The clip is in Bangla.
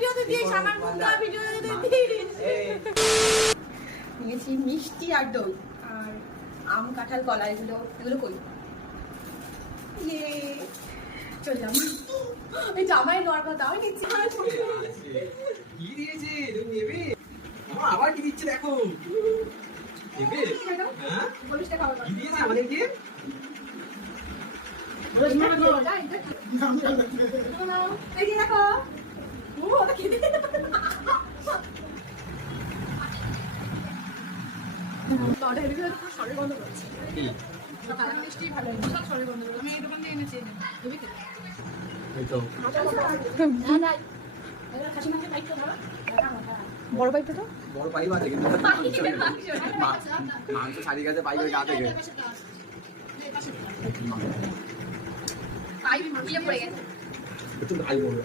ভিডিওতে দিস, আমার মুখটা ভিডিওতে দিস। নিয়েছি মিষ্টি আর দই আর আম কাঁঠাল কলা, এগুলো কই ইয়ে চললাম। এই জামাই নেওয়ার কথা আমি নিচ্ছি। কি দিয়েছে তুমি নেবে? আবার কি দিচ্ছে দেখো। নেবে? হ্যাঁ? কি দিয়েছে আমাদেরকে? এই যে দেখো। ও ওটা খেতে বাটা হেভি করে শরীর বন্ধ করছে। কি? কালা মিষ্টি ভালো সব শরীর বন্ধ করে। আমি এই দোকান থেকে এনেছি হেভি খেতে। এই তো না না এরা খাসি মাংস পাইতো না। বড় পাইতো তো? বড় পাইপ আছে কিন্তু মাংস ছাড়িয়ে গেছে পাইপের গা থেকে। পাইপ মাখিয়ে পড়ে গেছে। একটু ভাই বলবে